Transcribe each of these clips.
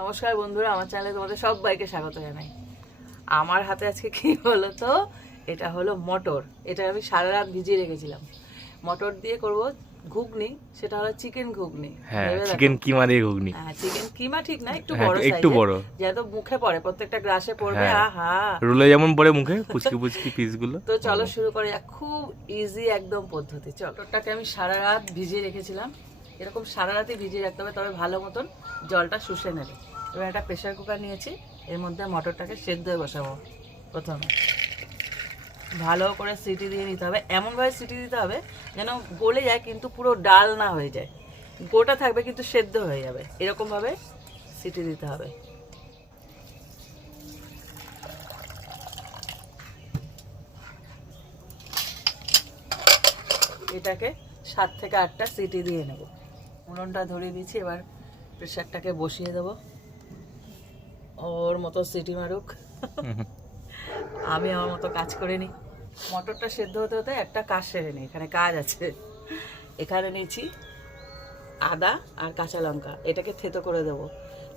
নমস্কার বন্ধুরা আমার চ্যানেলে তোমাদের সবাইকে স্বাগত জানাই। আমার হাতে আজকে কি হলো তো এটা হলো মটর। এটা আমি সারা রাত ভিজিয়ে রেখেছিলাম। মটর দিয়ে করব ঘুগনি সেটা হলো চিকেন ঘুগনি। হ্যাঁ চিকেন কিমা দিয়ে ঘুগনি। হ্যাঁ চিকেন কিমা ঠিক না একটু হ্যাঁ, বড় একটু বড়। যেহেতু মুখে পড়ে প্রত্যেকটা গ্রাসে পড়বে হ্যাঁ। আহা। রুলে যেমন পড়ে মুখে পুচকি পুচকি পিসগুলো তো চলো শুরু করি খুব ইজি একদম পদ্ধতি। চটরটাকে আমি সারা রাত ভিজিয়ে রেখেছিলাম। এরকম সারা রাতই ভিজিয়ে রাখতে হবে, তবে ভালো মতন জলটা শুষে নেবে। এবার একটা প্রেশার কুকার নিয়েছি, এর মধ্যে মটরটাকে সেদ্ধ হয়ে বসাবো প্রথমে। ভালো করে সিটি দিয়ে নিতে হবে, এমনভাবে সিটি দিতে হবে যেন গলে যায়, কিন্তু পুরো ডাল না হয়ে যায়। গোটা থাকবে, কিন্তু সেদ্ধ হয়ে যাবে। এরকমভাবে সিটি দিতে হবে। এটাকে সাত থেকে আটটা সিটি দিয়ে নেব। উনুনটা ধরিয়ে দিচ্ছি এবার প্রেশারটাকে বসিয়ে দেব। ওর মতো সিটি মারুক। আমি আমার মতো কাজ করে নিই। মটরটা সেদ্ধ হতে হতে একটা কাজ সেরে নিই এখানে কাজ আছে। এখানে নিয়েছি আদা আর কাঁচা লঙ্কা এটাকে থেতো করে দেবো।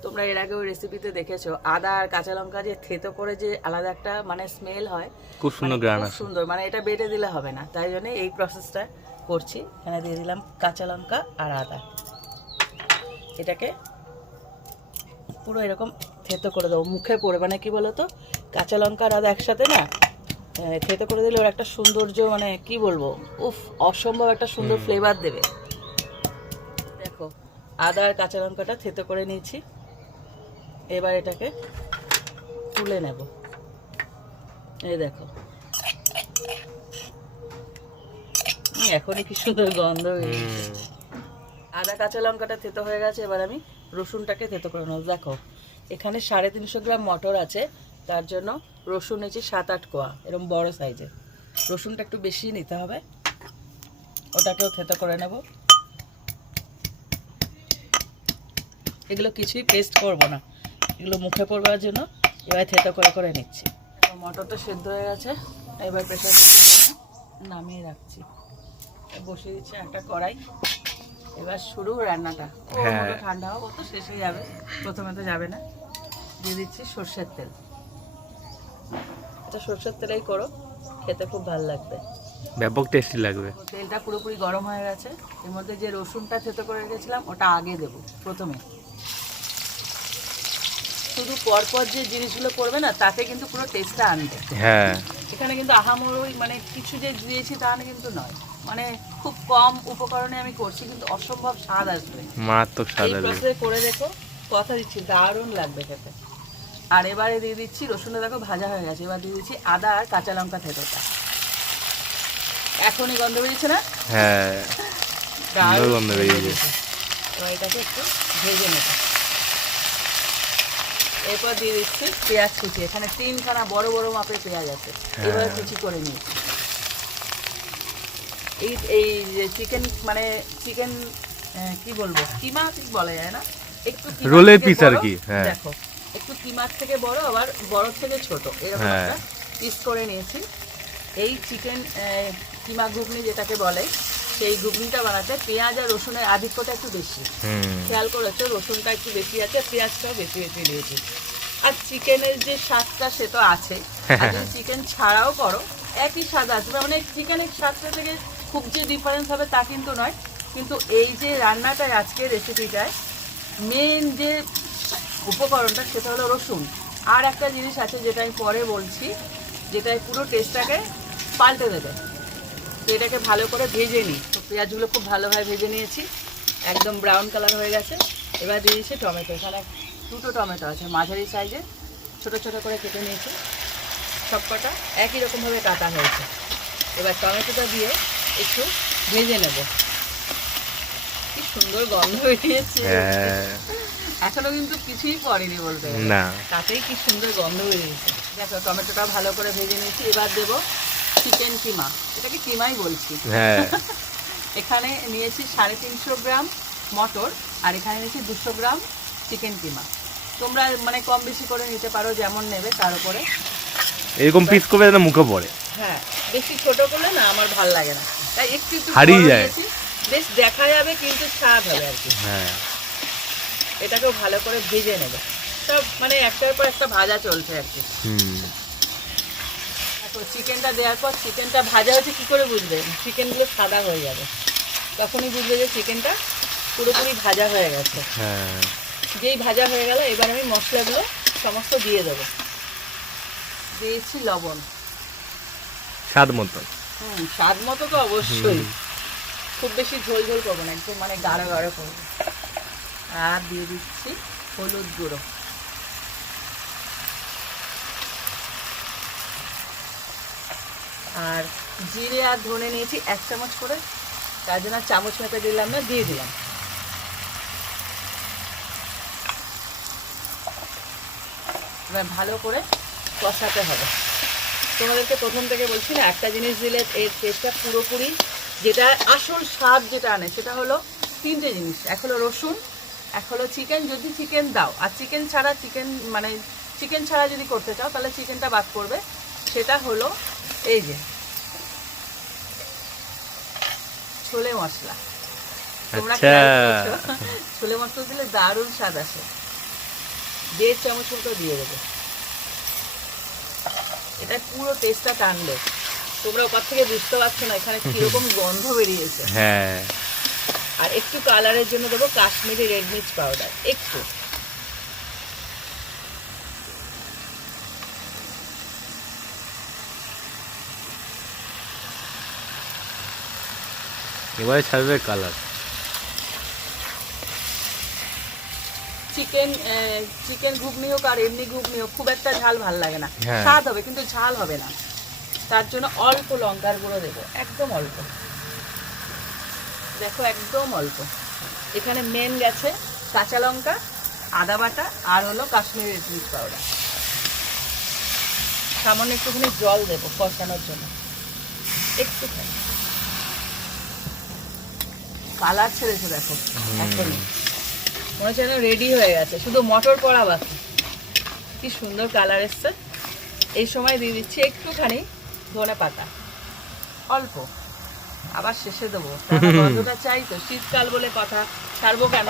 তোমরা এর আগে ওই রেসিপিতে দেখেছ আদা আর কাঁচা লঙ্কা যে থেতো করে যে আলাদা একটা মানে স্মেল হয় খুব সুন্দর মানে গ্রান খুব সুন্দর মানে এটা বেটে দিলে হবে না। তাই জন্য এই প্রসেসটা করছি। এখানে দিয়ে দিলাম কাঁচা লঙ্কা আর আদা। এটাকে পুরো এরকম থেতো করে দেবো মুখে পড়ে মানে কি বলতো কাঁচা লঙ্কা আর আদা একসাথে না থেতো করে দিলে ওর একটা সৌন্দর্য মানে কি বলব উফ অসম্ভব একটা সুন্দর ফ্লেভার দেবে। দেখো আদা আর কাঁচা লঙ্কাটা থেতো করে নিয়েছি এবার এটাকে তুলে নেব। এই দেখো। এখনই কি সুন্দর গন্ধ বেরিয়েছে। আদা, কাঁচা লঙ্কাটা থেতো হয়ে গেছে, এবার আমি রসুনটাকে থেতো করে নেব। দেখো, এখানে সাড়ে তিনশো গ্রাম মটর আছে, তার জন্য রসুন নিয়েছি সাত আট কোয়া এরকম বড় সাইজের। রসুনটা একটু বেশি নিতে হবে। ওটাকেও থেতো করে নেব। এগুলো কিছুই পেস্ট করব না। এগুলো মুখে পড়বার জন্য এবার থেতো করে করে নিচ্ছি। মটরটা সেদ্ধ হয়ে গেছে, এবার প্রেশার নামিয়ে রাখছি। বসিয়ে দিচ্ছি একটা কড়াই। এবার শুরু রান্নাটা। হ্যাঁ। ঠান্ডা হোক তো শেষে যাবে। প্রথমে তো যাবে না। দিয়ে দিচ্ছি সর্ষের তেল। এটা সর্ষের তেলেই করো খেতে খুব ভালো লাগবে। ব্যাপক টেস্টি লাগবে। তেলটা পুরোপুরি গরম হয়ে গেছে। এর মধ্যে যে রসুনটা থেতো করে রেখেছিলাম ওটা আগে দেব প্রথমে। শুধু পরপর যে জিনিসগুলো করবে না তাতে কিন্তু পুরো টেস্টটা আনবে। হ্যাঁ। এখানে কিন্তু আহামরই মানে কিছু যে দিয়েছি তা কিন্তু নয়। মানে খুব কম উপকরণে আমি করছি কিন্তু অসম্ভব স্বাদ আসবে। মারাত্মক স্বাদ এই আসবে। প্রসেসে করে দেখো কথা দিচ্ছি দারুণ লাগবে খেতে। আর এবারে দিয়ে দিচ্ছি রসুনটা দেখো ভাজা হয়ে গেছে এবার দিয়ে দিচ্ছি আদা আর কাঁচা লঙ্কা থেতোটা। এখনই গন্ধ বেরিয়েছে না? হ্যাঁ দারুণ গন্ধ বেরিয়েছে। এবার এটাকে একটু ভেজে নেব। এরপর দিয়ে দিচ্ছি পেঁয়াজ কুচি এখানে তিনখানা বড় বড় মাপের পেঁয়াজ আছে। এবার হ্যাঁ। কুচি করে নিয়েছি এই এই যে চিকেন মানে চিকেন কি বলব? কিমা ঠিক বলা যায় না? একটু রোলের piece আর কি, হ্যাঁ। দেখো একটু কিমার থেকে বড় আবার বড় থেকে ছোট এরকম হ্যাঁ। একটা পিস করে নিয়েছি। এই চিকেন কিমা ঘুগনি যেটাকে বলে সেই ঘুগনিটা বানাতে পেঁয়াজ আর রসুনের আধিক্যটা একটু বেশি। খেয়াল করেছ রসুনটা একটু বেশি আছে পেঁয়াজটাও বেশি বেশি দিয়েছি আর চিকেনের যে স্বাদটা সে তো আছে। চিকেন ছাড়াও করো একই স্বাদ আসবে মানে চিকেনের স্বাদটা থেকে খুব যে ডিফারেন্স হবে তা কিন্তু নয়। কিন্তু এই যে রান্নাটায় আজকে রেসিপিটায় মেন যে উপকরণটা সেটা হলো রসুন। আর একটা জিনিস আছে যেটা আমি পরে বলছি যেটাই পুরো টেস্টটাকে পাল্টে দেবে। তো এটাকে ভালো করে ভেজে নিই। তো পেঁয়াজগুলো খুব ভালোভাবে ভেজে নিয়েছি। একদম ব্রাউন কালার হয়ে গেছে। এবার দিয়ে দিয়েছি টমেটো। এখানে দুটো টমেটো আছে, মাঝারি সাইজের ছোটো ছোটো করে কেটে নিয়েছি। সব কটা একই রকমভাবে কাটা হয়েছে। এবার টমেটোটা দিয়ে একটু ভেজে নেব। কি সুন্দর গন্ধ বেরিয়েছে। হ্যাঁ। এখনও কিন্তু কিছুই পড়েনি বলতে না। তাতেই কি সুন্দর গন্ধ বেরিয়েছে। দেখো টমেটোটা ভালো করে ভেজে নিয়েছি। এবার দেবো চিকেন কিমা। এটাকে কিমাই বলছি। হ্যাঁ। এখানে নিয়েছি সাড়ে তিনশো গ্রাম মটর আর এখানে নিয়েছি দুশো গ্রাম চিকেন কিমা। তোমরা মানে কম বেশি করে নিতে পারো যেমন নেবে তার উপরে। এরকম পিস যেন মুখে পড়ে। হ্যাঁ বেশি ছোট করলে না আমার ভালো লাগে না। তাই একটু একটু হারিয়ে যায়। বেশ দেখা যাবে কিন্তু স্বাদ হবে আর কি। হ্যাঁ। এটাকেও ভালো করে ভেজে নেবে। সব মানে একটার পর একটা ভাজা চলছে আর কি। হুম। চিকেনটা দেওয়ার পর চিকেনটা ভাজা হচ্ছে কী করে বুঝবে চিকেনগুলো সাদা হয়ে যাবে। তখনই বুঝবে যে চিকেনটা পুরোপুরি ভাজা হয়ে গেছে। হ্যাঁ। যেই ভাজা হয়ে গেল এবার আমি মশলাগুলো সমস্ত দিয়ে দেবো। দিয়েছি লবণ। স্বাদ মতো। হুম স্বাদ মতো তো অবশ্যই। খুব বেশি ঝোল ঝোল করব না একটু মানে গাঢ় গাঢ় করব। আর দিয়ে দিচ্ছি হলুদ গুঁড়ো। আর জিরে আর ধনে নিয়েছি এক চামচ করে তার জন্য আর চামচ মেপে দিলাম না দিয়ে দিলাম। এবার ভালো করে কষাতে হবে। তোমাদেরকে প্রথম থেকে বলছি না একটা জিনিস দিলে এর টেস্টটা পুরোপুরি যেটা আসল স্বাদ যেটা আনে সেটা হলো তিনটে জিনিস। এক হলো রসুন এক হলো চিকেন যদি চিকেন দাও আর চিকেন ছাড়া চিকেন মানে চিকেন ছাড়া যদি করতে চাও তাহলে চিকেনটা বাদ করবে সেটা হলো এই যে ছোলে মশলা। তোমরা আচ্ছা? ছোলে মশলা দিলে দারুণ স্বাদ আসে। দেড় চামচ মতো দিয়ে দেবে। এটা পুরো টেস্টটা টানবে তোমরা ওপর থেকে বুঝতে পারছ না এখানে কীরকম গন্ধ বেরিয়েছে। হ্যাঁ। আর একটু কালারের জন্য দেবো কাশ্মীরি রেড মির্চ পাউডার একটু। এবারে ছাড়বে কালার চিকেন চিকেন ঘুগনি হোক আর এমনি ঘুগনি হোক খুব একটা ঝাল ভালো লাগে না। হ্যাঁ। স্বাদ হবে কিন্তু ঝাল হবে না। তার জন্য অল্প লঙ্কার গুঁড়ো দেবো একদম অল্প। দেখো একদম অল্প। এখানে মেন গেছে কাঁচা লঙ্কা আদা বাটা আর হলো কাশ্মীরি রেড পাউডার সামান্য একটুখানি জল দেবো কষানোর জন্য। একটুখানি। কালার ছেড়েছে দেখো মনে হচ্ছে রেডি হয়ে গেছে। শুধু মটর পড়া বাকি। কি সুন্দর কালার এসছে। এই সময় দিয়ে দিচ্ছি একটুখানি ধনে পাতা। অল্প। আবার শেষে দেবো। গন্ধটা চাই তো। শীতকাল বলে কথা। ছাড়বো কেন?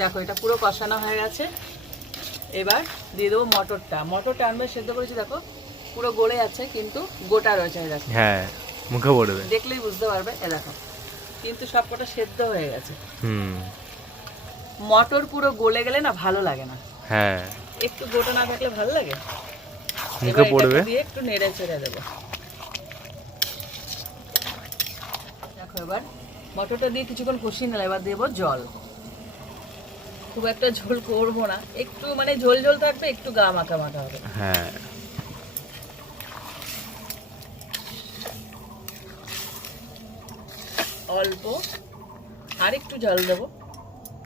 দেখো এটা পুরো কষানো হয়ে গেছে। এবার দিয়ে দেবো মটরটা। মটরটা আনবে সেদ্ধ করেছি দেখো পুরো গড়ে আছে কিন্তু গোটা রয়েছে দেখো হ্যাঁ মুখে পড়বে। দেখলেই বুঝতে পারবে। এ দেখো কিন্তু সবকটা সেদ্ধ হয়ে গেছে। হুম। মটর পুরো গলে গেলে না ভালো লাগে না। হ্যাঁ। একটু গোটা না থাকলে ভালো লাগে? মুখে পড়বে? দিয়ে একটু নেড়ে চেড়ে দেবো। দেখো এবার মটরটা দিয়ে কিছুক্ষণ কষিয়ে নিলে এবার দেবো জল। খুব একটা ঝোল করব না। একটু মানে ঝোল ঝোল থাকবে একটু গা মাখা মাখা হবে। হ্যাঁ। অল্প। আর একটু জল দেবো।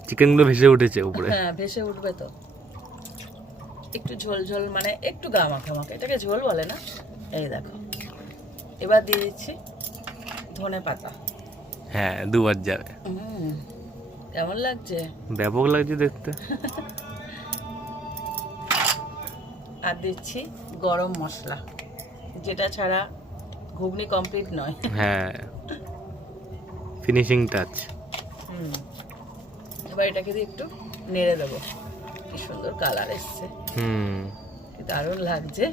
চিকেনগুলো ভেসে উঠেছে উপরে। হ্যাঁ ভেসে উঠবে তো। একটু ঝোল ঝোল মানে একটু গা মাখা মাখা এটাকে ঝোল বলে না। এই দেখো। এবার দিয়ে দিচ্ছি ধনে পাতা। হ্যাঁ দুবার যাবে। কেমন লাগছে? ব্যাপক লাগছে দেখতে। আর দিচ্ছি গরম মশলা যেটা ছাড়া ঘুগনি কমপ্লিট নয়। হ্যাঁ। ফিনিশিং টাচ হুম। এবার এটাকে দিয়ে একটু নেড়ে দেবো। কি সুন্দর কালার এসছে। হুম। দারুণ লাগছে।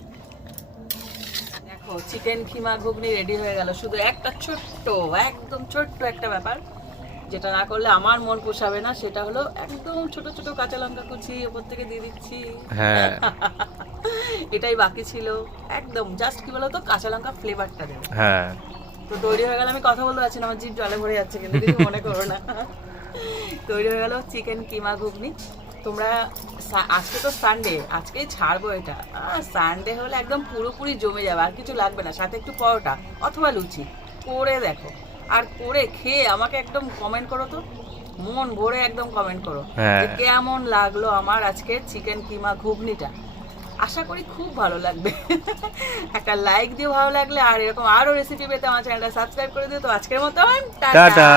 দেখো চিকেন কিমা ঘুগনি রেডি হয়ে গেল। শুধু একটা ছোট্ট একদম ছোট্ট একটা ব্যাপার যেটা না করলে আমার মন পোষাবে না। সেটা হলো একদম ছোট ছোট কাঁচা লঙ্কা কুচি ওপর থেকে দিয়ে দিচ্ছি। হ্যাঁ। এটাই বাকি ছিল। একদম জাস্ট কি বলতো কাঁচা লঙ্কা ফ্লেভারটা দেবে। হ্যাঁ। তো তৈরি হয়ে গেল আমি কথা বলতে পারছি না আমার জিভ জলে ভরে যাচ্ছে কিন্তু কিছু মনে করো না। তৈরি হয়ে গেল চিকেন কিমা ঘুগনি। তোমরা আজকে তো সানডে আজকেই ছাড়বো এটা। সানডে হলে একদম পুরোপুরি জমে যাবে আর কিছু লাগবে না। সাথে একটু পরোটা অথবা লুচি। করে দেখো। আর করে খেয়ে আমাকে একদম কমেন্ট করো তো। মন ভরে একদম কমেন্ট করো। হ্যাঁ। কেমন লাগল আমার আজকে চিকেন কিমা ঘুগনিটা। আশা করি খুব ভালো লাগবে। একটা লাইক দিয়ে ভালো লাগলে, আর এরকম আরও রেসিপি পেতে আমার চ্যানেলটা সাবস্ক্রাইব করে দিও। তো আজকের মতো টাটা।